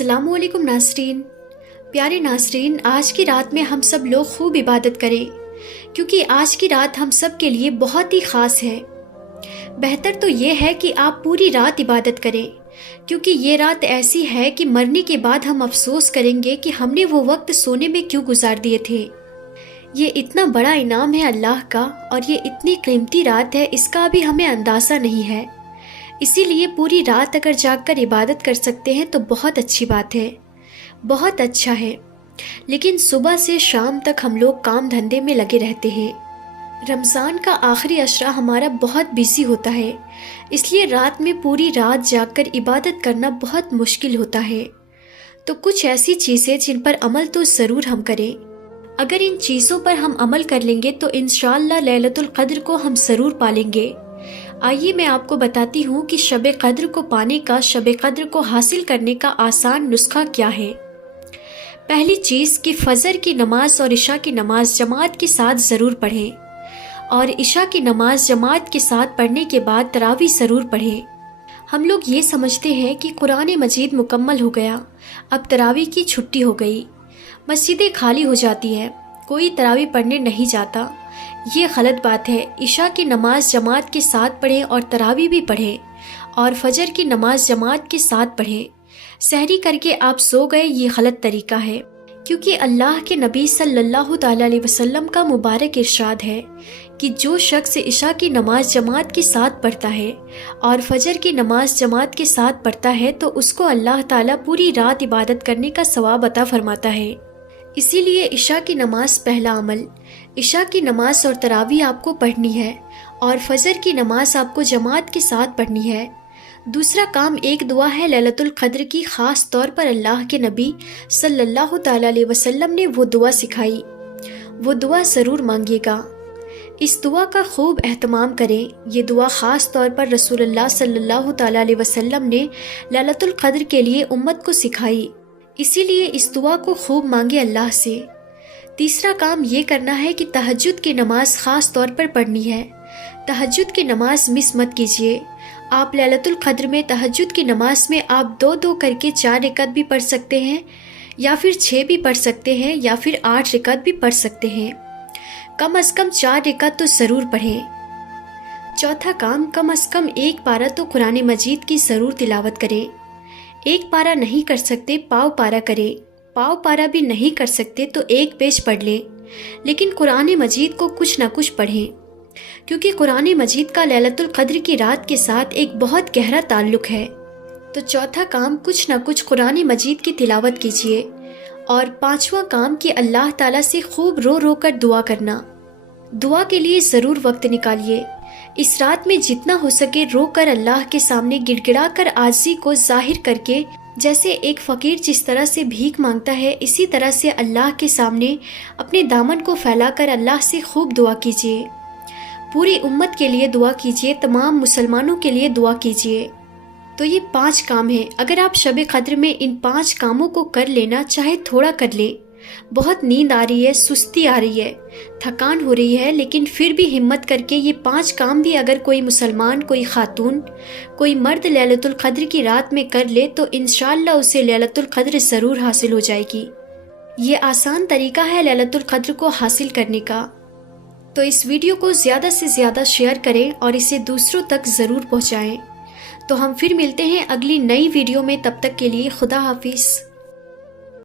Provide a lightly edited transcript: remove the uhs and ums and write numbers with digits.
अस्सलाम वालेकुम नाज़रीन। प्यारे नाज़रीन, आज की रात में हम सब लोग खूब इबादत करें क्योंकि आज की रात हम सब के लिए बहुत ही ख़ास है। बेहतर तो ये है कि आप पूरी रात इबादत करें क्योंकि ये रात ऐसी है कि मरने के बाद हम अफसोस करेंगे कि हमने वो वक्त सोने में क्यों गुजार दिए थे। ये इतना बड़ा इनाम है अल्लाह का और ये इतनी कीमती रात है, इसका अभी हमें अंदाज़ा नहीं है। इसीलिए पूरी रात अगर जागकर इबादत कर सकते हैं तो बहुत अच्छी बात है, बहुत अच्छा है। लेकिन सुबह से शाम तक हम लोग काम धंधे में लगे रहते हैं। रमज़ान का आखिरी अशरा हमारा बहुत बिजी होता है, इसलिए रात में पूरी रात जागकर इबादत करना बहुत मुश्किल होता है। तो कुछ ऐसी चीज़ें जिन पर अमल तो ज़रूर हम करें। अगर इन चीज़ों पर हम अमल कर लेंगे तो इंशाअल्लाह लैलतुल क़द्र को हम ज़रूर पालेंगे। आइए मैं आपको बताती हूँ कि शब क़द्र को पाने का, शब क़द्र को हासिल करने का आसान नुस्खा क्या है। पहली चीज़ कि फ़जर की नमाज और इशा की नमाज जमात के साथ ज़रूर पढ़ें और इशा की नमाज जमात के साथ पढ़ने के बाद तरावी ज़रूर पढ़ें। हम लोग ये समझते हैं कि कुरान मजीद मुकम्मल हो गया, अब तरावी की छुट्टी हो गई, मस्जिदें खाली हो जाती हैं, कोई तरावी पढ़ने नहीं जाता। ये गलत बात है। इशा की नमाज जमात के साथ पढ़ें और तरावी भी पढ़ें और फजर की नमाज जमात के साथ पढ़ें। सहरी करके आप सो गए, ये गलत तरीका है क्योंकि अल्लाह के नबी सल्लल्लाहु अलैहि वसल्लम का मुबारक इरशाद है कि जो शख्स इशा की नमाज जमात के साथ पढ़ता है और फजर की नमाज जमात के साथ पढ़ता है तो उसको अल्लाह ताला पूरी रात इबादत करने का सवाब अता फरमाता है। इसीलिए इशा की नमाज पहला अमल, इशा की नमाज और तरावी आपको पढ़नी है और फजर की नमाज आपको जमात के साथ पढ़नी है। दूसरा काम एक दुआ है लैलतुल क़द्र की, ख़ास तौर पर अल्लाह के नबी सल्लल्लाहु अलैहि वसल्लम ने वो दुआ सिखाई, वो दुआ ज़रूर मांगिएगा। इस दुआ का खूब एहतमाम करें। ये दुआ ख़ास तौर पर रसूलुल्लाह सल्लल्लाहु अलैहि वसल्लम ने लैलतुल क़द्र के लिए उम्मत को सिखाई, इसीलिए इस दुआ को खूब मांगे अल्लाह से। तीसरा काम ये करना है कि तहज्जुद की नमाज ख़ास तौर पर पढ़नी है। तहज्जुद की नमाज मिस मत कीजिए। आप लैलतुल क़द्र में तहज्जुद की नमाज में आप 2-2 करके 4 रकात भी पढ़ सकते हैं या फिर 6 भी पढ़ सकते हैं या फिर 8 रकात भी पढ़ सकते हैं। कम से कम 4 रकात तो ज़रूर पढ़ें। चौथा काम, कम से कम एक पारा तो कुरान मजीद की ज़रूर तिलावत करें। एक पारा नहीं कर सकते, पाव पारा करें। पाव पारा भी नहीं कर सकते तो एक पेज पढ़ लें, लेकिन कुरान मजीद को कुछ ना कुछ पढ़ें क्योंकि कुरान मजीद का लैलतुल क़द्र की रात के साथ एक बहुत गहरा ताल्लुक़ है। तो चौथा काम, कुछ ना कुछ कुरान मजीद की तिलावत कीजिए। और पांचवा काम कि अल्लाह ताला से खूब रो रो कर दुआ करना। दुआ के लिए ज़रूर वक्त निकालिए। इस रात में जितना हो सके रो कर अल्लाह के सामने गिड़गिड़ा कर आजिज़ी को जाहिर करके, जैसे एक फ़कीर जिस तरह से भीख मांगता है, इसी तरह से अल्लाह के सामने अपने दामन को फैलाकर अल्लाह से खूब दुआ कीजिए। पूरी उम्मत के लिए दुआ कीजिए, तमाम मुसलमानों के लिए दुआ कीजिए। तो ये 5 काम हैं। अगर आप शब क़द्र में इन 5 कामों को कर लेना, चाहे थोड़ा कर ले, बहुत नींद आ रही है, सुस्ती आ रही है, थकान हो रही है, लेकिन फिर भी हिम्मत करके ये 5 काम भी अगर कोई मुसलमान, कोई खातून, कोई मर्द लैलतुल क़द्र की रात में कर ले तो इंशाअल्लाह उसे लैलतुल क़द्र ज़रूर हासिल हो जाएगी। ये आसान तरीका है लैलतुल क़द्र को हासिल करने का। तो इस वीडियो को ज़्यादा से ज़्यादा शेयर करें और इसे दूसरों तक ज़रूर पहुँचाएँ। तो हम फिर मिलते हैं अगली नई वीडियो में, तब तक के लिए खुदा हाफिज़।